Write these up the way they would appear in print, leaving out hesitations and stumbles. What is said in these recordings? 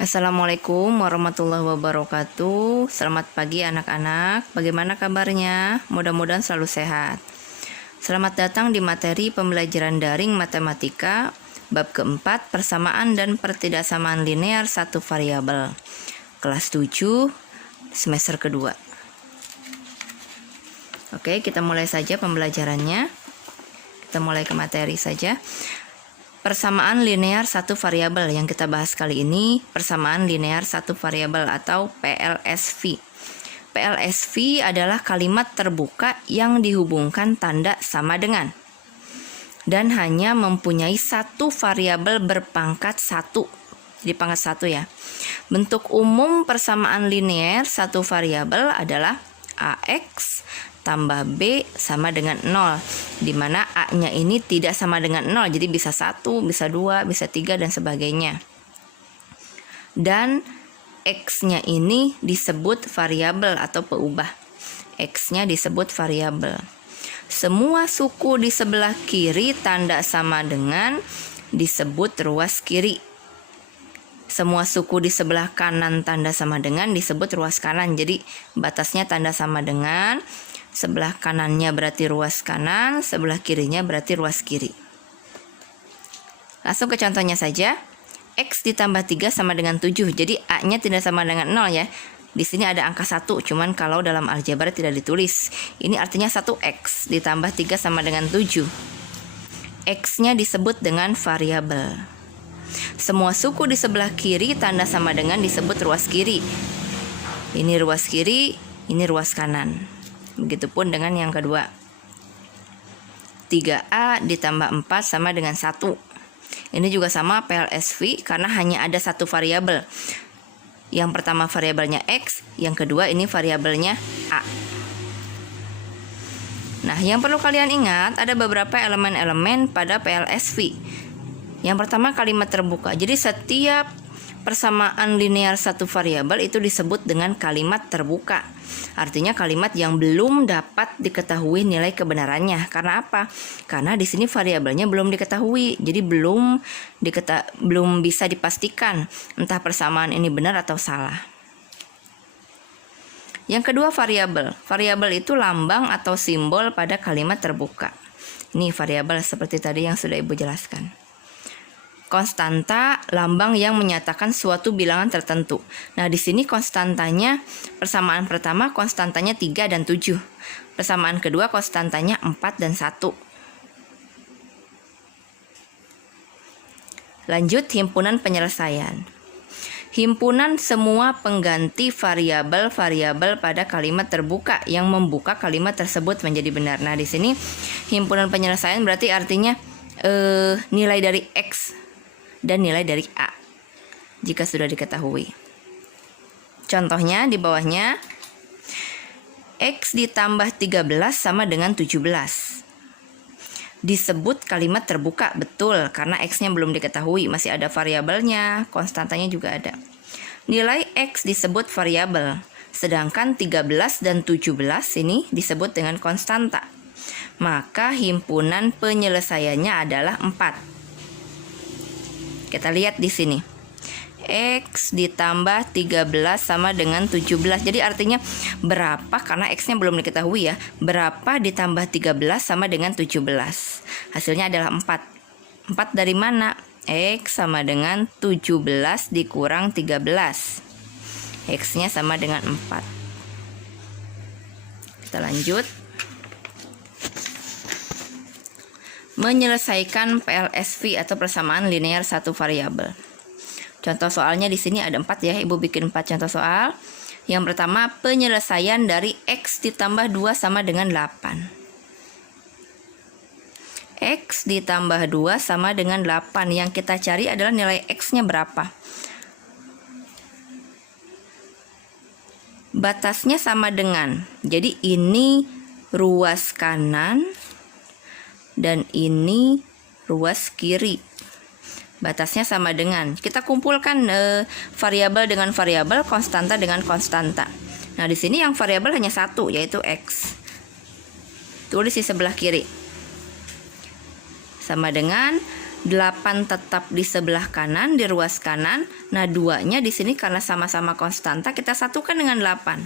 Assalamualaikum warahmatullahi wabarakatuh. Selamat pagi anak-anak. Bagaimana kabarnya? Mudah-mudahan selalu sehat. Selamat datang di materi pembelajaran daring matematika bab keempat, persamaan dan pertidaksamaan linear satu variabel. Kelas 7 semester kedua. Oke, kita mulai saja pembelajarannya. Kita mulai ke materi saja. Persamaan linear satu variabel yang kita bahas kali ini, persamaan linear satu variabel atau PLSV. PLSV adalah kalimat terbuka yang dihubungkan tanda sama dengan dan hanya mempunyai satu variabel berpangkat 1. Jadi pangkat 1 ya. Bentuk umum persamaan linear satu variabel adalah AX tambah B sama dengan 0, di mana A-nya ini tidak sama dengan 0, jadi bisa 1, bisa 2, bisa 3, dan sebagainya. Dan X-nya ini disebut variabel atau peubah. X-nya disebut variabel. Semua suku di sebelah kiri tanda sama dengan disebut ruas kiri. Semua suku di sebelah kanan tanda sama dengan disebut ruas kanan. Jadi batasnya tanda sama dengan, sebelah kanannya berarti ruas kanan, sebelah kirinya berarti ruas kiri. Langsung ke contohnya saja. X ditambah 3 sama dengan 7. Jadi A-nya tidak sama dengan 0 ya. Di sini ada angka 1, cuman kalau dalam aljabar tidak ditulis. Ini artinya 1X ditambah 3 sama dengan 7. X-nya disebut dengan variabel. Semua suku di sebelah kiri tanda sama dengan disebut ruas kiri. Ini ruas kiri, ini ruas kanan. Begitupun dengan yang kedua. 3A ditambah 4 sama dengan 1. Ini juga sama PLSV karena hanya ada satu variabel. Yang pertama variabelnya X, yang kedua ini variabelnya A. Nah, yang perlu kalian ingat ada beberapa elemen-elemen pada PLSV. Yang pertama kalimat terbuka. Jadi setiap persamaan linear satu variabel itu disebut dengan kalimat terbuka. Artinya kalimat yang belum dapat diketahui nilai kebenarannya. Karena apa? Karena di sini variabelnya belum diketahui. Jadi belum bisa dipastikan entah persamaan ini benar atau salah. Yang kedua variabel. Variabel itu lambang atau simbol pada kalimat terbuka. Ini variabel seperti tadi yang sudah Ibu jelaskan. Konstanta, lambang yang menyatakan suatu bilangan tertentu. Nah, di sini konstantanya, persamaan pertama konstantanya 3 dan 7. Persamaan kedua konstantanya 4 dan 1. Lanjut, himpunan penyelesaian. Himpunan semua pengganti variabel-variabel pada kalimat terbuka yang membuka kalimat tersebut menjadi benar. Nah, di sini himpunan penyelesaian berarti artinya nilai dari X dan nilai dari A jika sudah diketahui. Contohnya di bawahnya, X ditambah 13 sama dengan 17. Disebut kalimat terbuka, betul, karena X-nya belum diketahui, masih ada variabelnya, konstantanya juga ada. Nilai X disebut variabel, sedangkan 13 dan 17 ini disebut dengan konstanta. Maka himpunan penyelesaiannya adalah 4. Kita lihat di sini. X ditambah 13 sama dengan 17. Jadi artinya berapa, karena X-nya belum diketahui ya. Berapa ditambah 13 sama dengan 17. Hasilnya adalah 4. 4 dari mana? X sama dengan 17 dikurang 13. X-nya sama dengan 4. Kita lanjut. Menyelesaikan PLSV atau persamaan linear satu variabel. Contoh soalnya di sini ada 4 ya. Ibu bikin 4 contoh soal. Yang pertama, penyelesaian dari X ditambah 2 sama dengan 8. X ditambah 2 sama dengan 8. Yang kita cari adalah nilai X-nya berapa. Batasnya sama dengan. Jadi ini ruas kanan dan ini ruas kiri. Batasnya sama dengan. Kita kumpulkan variabel dengan variabel, konstanta dengan konstanta. Nah, di sini yang variabel hanya satu, yaitu X. Tulis di sebelah kiri. Sama dengan 8 tetap di sebelah kanan, di ruas kanan. Nah, 2-nya di sini karena sama-sama konstanta, kita satukan dengan 8.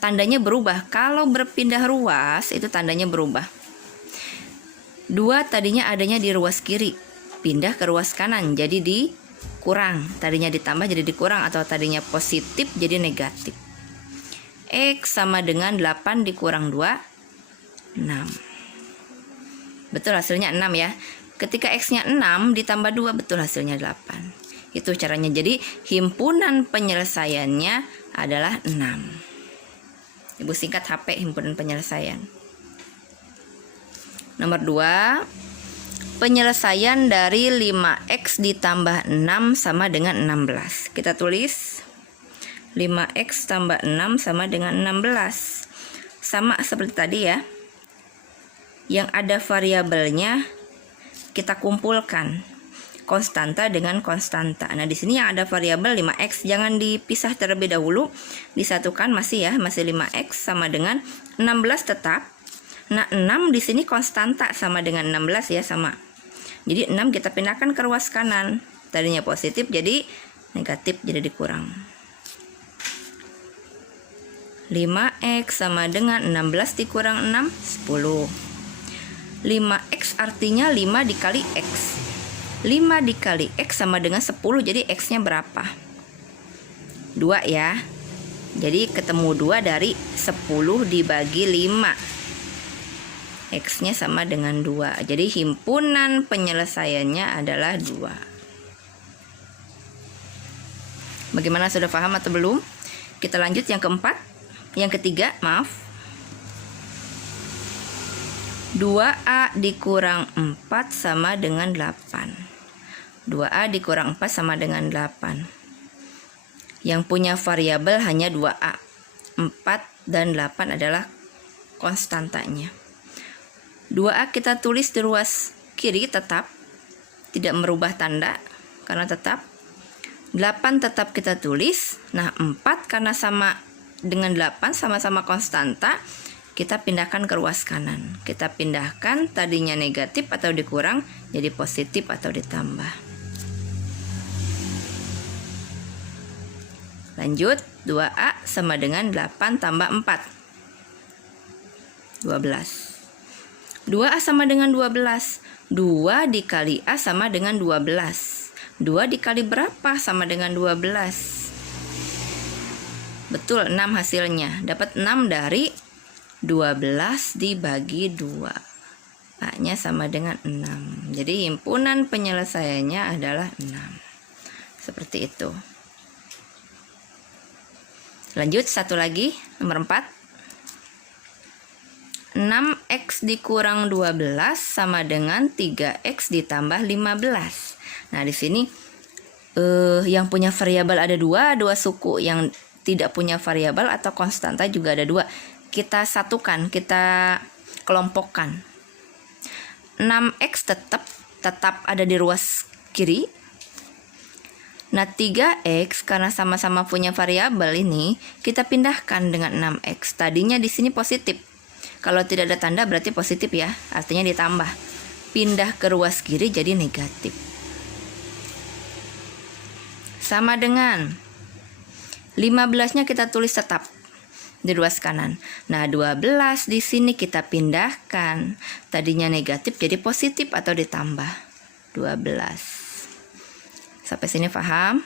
Tandanya berubah. Kalau berpindah ruas, itu tandanya berubah. 2 tadinya adanya di ruas kiri, pindah ke ruas kanan, jadi dikurang. Tadinya ditambah jadi dikurang, atau tadinya positif jadi negatif. X sama dengan 8 dikurang 2, 6. Betul, hasilnya 6 ya. Ketika X-nya 6 ditambah 2, betul hasilnya 8. Itu caranya. Jadi himpunan penyelesaiannya adalah 6. Ibu singkat HP himpunan penyelesaian. Nomor 2, penyelesaian dari 5X ditambah 6 sama dengan 16. Kita tulis 5X tambah 6 sama dengan 16. Sama seperti tadi ya. Yang ada variabelnya kita kumpulkan konstanta dengan konstanta. Nah, di sini yang ada variabel 5X, jangan dipisah terlebih dahulu, disatukan masih 5X sama dengan 16 tetap. Nah, 6 di sini konstanta sama dengan 16 ya, sama. Jadi 6 kita pindahkan ke ruas kanan. Tadinya positif jadi negatif, jadi dikurang. 5X sama dengan 16 dikurang 6, 10. 5X artinya 5 dikali X. 5 dikali X sama dengan 10, jadi X-nya berapa? 2 ya. Jadi ketemu 2 dari 10 dibagi 5. X-nya sama dengan 2. Jadi himpunan penyelesaiannya adalah 2. Bagaimana, sudah paham atau belum? Kita lanjut yang keempat. Yang ketiga, maaf. 2A dikurang 4 sama dengan 8. 2A dikurang 4 sama dengan 8. Yang punya variabel hanya 2A. 4 dan 8 adalah konstantanya. 2A kita tulis di ruas kiri tetap, tidak merubah tanda karena tetap. 8 tetap kita tulis. Nah, 4 karena sama dengan 8 sama-sama konstanta, kita pindahkan ke ruas kanan. Kita pindahkan, tadinya negatif atau dikurang jadi positif atau ditambah. Lanjut, 2A sama dengan 8 tambah 4, 12. 2A sama dengan 12. 2 dikali A sama dengan 12. 2 dikali berapa sama dengan 12? Betul, 6 hasilnya. Dapat 6 dari 12 dibagi 2. A-nya sama dengan 6. Jadi himpunan penyelesaiannya adalah 6. Seperti itu. Lanjut, satu lagi, nomor 4. 6X dikurang 12 sama dengan 3X ditambah 15. Nah, di sini yang punya variabel ada 2 suku. Yang tidak punya variabel atau konstanta juga ada 2. Kita satukan, kita kelompokkan. 6X tetap ada di ruas kiri. Nah, 3X karena sama-sama punya variabel ini, kita pindahkan dengan 6X. Tadinya di sini positif. Kalau tidak ada tanda berarti positif ya, artinya ditambah. Pindah ke ruas kiri jadi negatif. Sama dengan 15-nya kita tulis tetap di ruas kanan. Nah, 12 di sini kita pindahkan. Tadinya negatif jadi positif atau ditambah. 12. Sampai sini paham?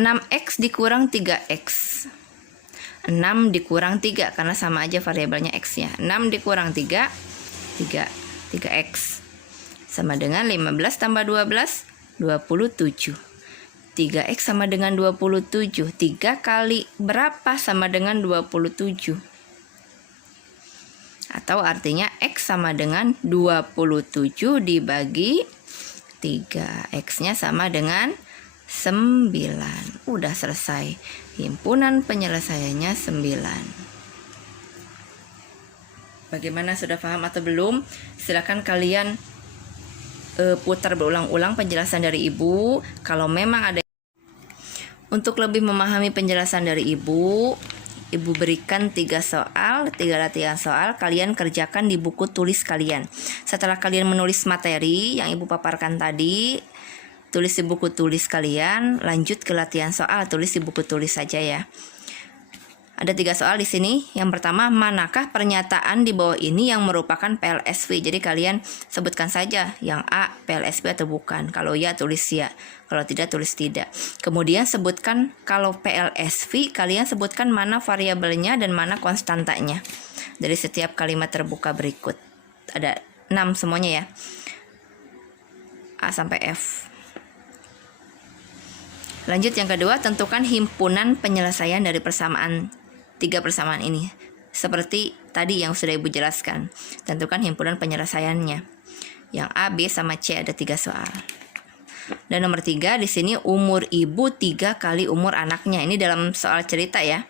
6X dikurang 3X. 6 dikurang 3 karena sama aja variabelnya X-nya. 6 dikurang 3, 3X. Sama dengan 15 tambah 12, 27. 3X sama dengan 27. 3 kali berapa sama dengan 27? Atau artinya X sama dengan 27 dibagi 3. X-nya sama dengan 9. Udah selesai. Himpunan penyelesaiannya 9. Bagaimana, sudah paham atau belum? Silakan kalian putar berulang-ulang penjelasan dari Ibu. Kalau memang ada untuk lebih memahami penjelasan dari Ibu Ibu berikan 3 soal, 3 latihan soal, kalian kerjakan di buku tulis kalian. Setelah kalian menulis materi yang Ibu paparkan tadi, tulis di buku tulis kalian, lanjut ke latihan soal, tulis di buku tulis saja ya. Ada 3 soal di sini. Yang pertama, manakah pernyataan di bawah ini yang merupakan PLSV? Jadi kalian sebutkan saja yang A PLSV atau bukan. Kalau ya tulis ya, kalau tidak tulis tidak. Kemudian sebutkan kalau PLSV, kalian sebutkan mana variabelnya dan mana konstantanya dari setiap kalimat terbuka berikut. Ada 6 semuanya ya, A sampai F. Lanjut yang kedua, tentukan himpunan penyelesaian dari 3 persamaan ini. Seperti tadi yang sudah Ibu jelaskan. Tentukan himpunan penyelesaiannya. Yang A, B, sama C ada 3 soal. Dan nomor 3 di sini umur ibu 3 kali umur anaknya. Ini dalam soal cerita ya.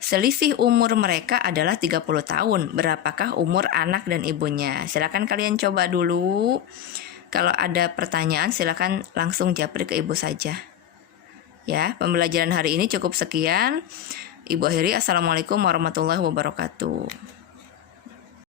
Selisih umur mereka adalah 30 tahun. Berapakah umur anak dan ibunya? Silakan kalian coba dulu. Kalau ada pertanyaan silakan langsung japri ke Ibu saja. Ya, pembelajaran hari ini cukup sekian. Ibu akhiri, assalamualaikum warahmatullahi wabarakatuh.